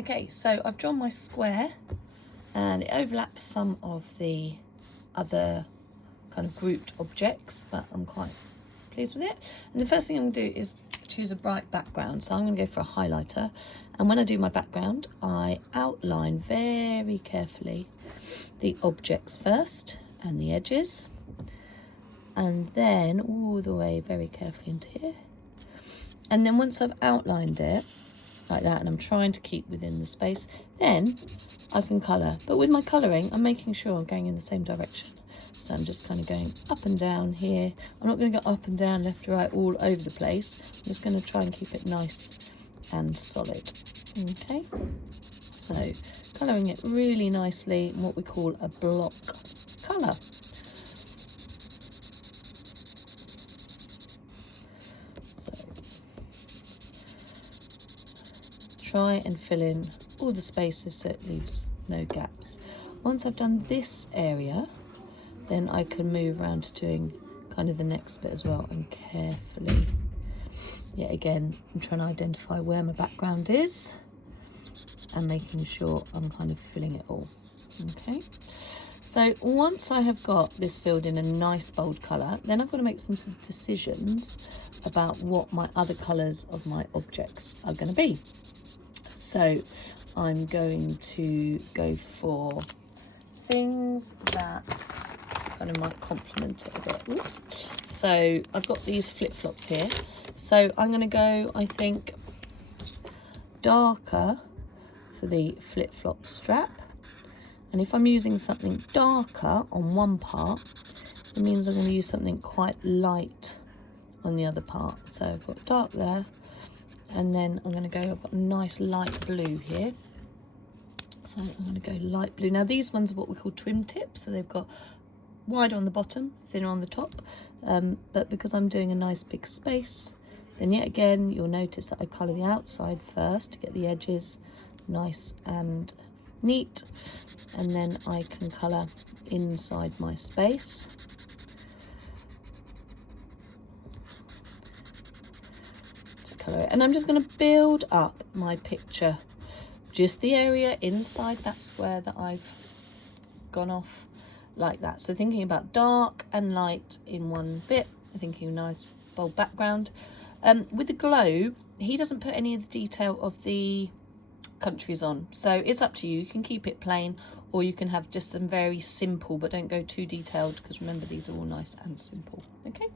Okay, so I've drawn my square and it overlaps some of the other kind of grouped objects, but I'm quite pleased with it. And the first thing I'm going to do is choose a bright background. So I'm going to go for a highlighter. And when I do my background, I outline very carefully the objects first and the edges. And then all the way very carefully into here. And then once I've outlined it, like that, and I'm trying to keep within the space, then I can colour. But with my colouring, I'm making sure I'm going in the same direction. So I'm just kind of going up and down here. I'm not going to go up and down, left to right, all over the place. I'm just going to try and keep it nice and solid. Okay, so colouring it really nicely in what we call a block colour. Try and fill in all the spaces so it leaves no gaps. Once I've done this area, then I can move around to doing kind of the next bit as well, and carefully, yet again, I'm trying to identify where my background is and making sure I'm kind of filling it all. Okay, so once I have got this filled in a nice bold colour, then I've got to make some decisions about what my other colours of my objects are going to be. So I'm going to go for things that kind of might complement it a bit. Oops. So I've got these flip-flops here. So I'm going to go, I think, darker for the flip-flop strap. And if I'm using something darker on one part, it means I'm going to use something quite light on the other part. So I've got dark there. And then I'm going to go, I've got a nice light blue here. So I'm going to go light blue. Now these ones are what we call twin tips. So they've got wider on the bottom, thinner on the top. But because I'm doing a nice big space, then yet again, you'll notice that I colour the outside first to get the edges nice and neat. And then I can colour inside my space. And I'm just going to build up my picture, just the area inside that square that I've gone off like that. So thinking about dark and light in one bit, thinking a nice bold background. With the globe, he doesn't put any of the detail of the countries on, so it's up to you. You can keep it plain, or you can have just some very simple, but don't go too detailed, because remember, these are all nice and simple. Okay.